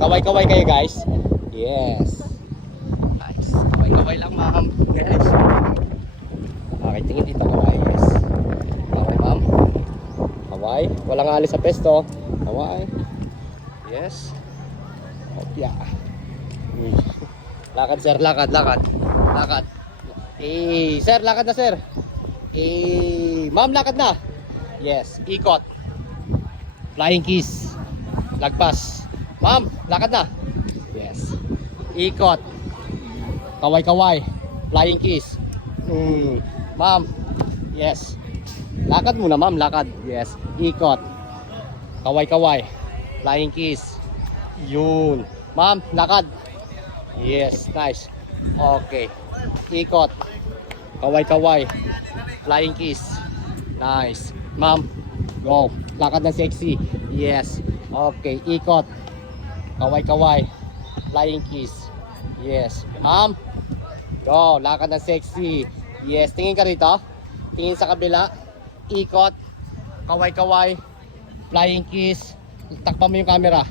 Kaway-kaway kayo guys. Yes. Nice. Kaway-kaway lang ma'am. Yes. Okay, tingin dito kaway. Yes. Kaway ma'am. Kaway. Walang alis sa pesto. Kaway. Yes. Opya. Lakad sir, lakad. Lakad. Sir, lakad na sir. Ma'am, lakad na. Yes, ikot. Flying kiss. Lagpas. Ma'am, lakad na. Yes. Ikot. Kaway-kaway. Flying kiss. Ma'am. Yes. Lakad muna ma'am, lakad. Yes. Ikot. Kaway-kaway. Flying kiss. Yun. Ma'am, lakad. Yes, nice. Okay. Ikot. Kaway-kaway. Flying kiss. Nice. Ma'am, go. Lakad na sexy. Yes. Okay, ikot. Kaway-kaway. Flying kiss. Yes. Ma'am, go. Lakad na sexy. Yes. Tingin ka rito. Tingin sa kabila. Ikot. Kaway-kaway. Flying kiss. Takpan mo yung camera.